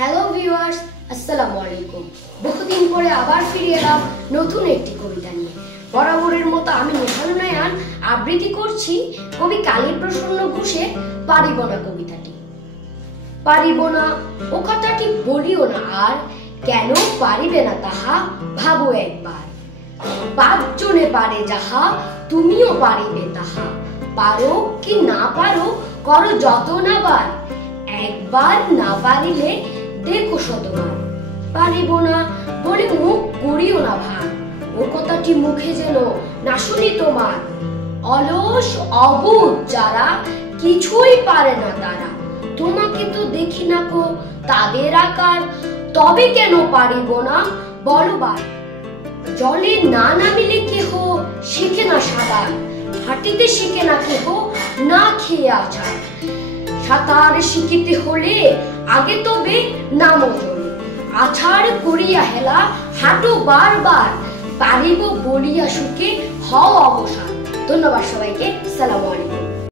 Hello viewers, আসসালামু আলাইকুম। বহুদিন পরে আবার ফিরে এলাম নতুন একটি কবিতা নিয়ে। বরাবরের মতো আমি নেহাল নায়ান আবৃত্তি করছি কবি কালীপ্রসন্ন ঘোষের পারিব না কবিতাটি। পারিব না ও কথাটি বলিও না আর, কেন পারিবে না তাহা ভাবো একবার। পাঁচজনে পারে যাহা, তুমিও পারিবে তাহা। পারো কি না পারো, করো যত না বার। একবার না পারিলে দেখো শতবার। পারিব না বলে মুখ করিও না ভার, ও কথাটি মুখে যেন না শুনি তোমার। অলস অবুঝ যারা, কিছুই পারে না তারা। তোমাকে তো দেখি না কো তাদের আকার, তবে কেন পারিব না বলো বার। জলে না নামিলে কেহ শিখে না সাঁতার, হাঁটিতে শিখে না কেহ না খেয়ে আছাড়। সাঁতার শিখিতে হলে আগে তবে নামো জলে, আছাড় করিয়া হেলা হাঁটো বারবার। পারিব বলিয়া সুখে হও অবসান। ধন্যবাদ সবাইকে। আসসালামু আলাইকুম।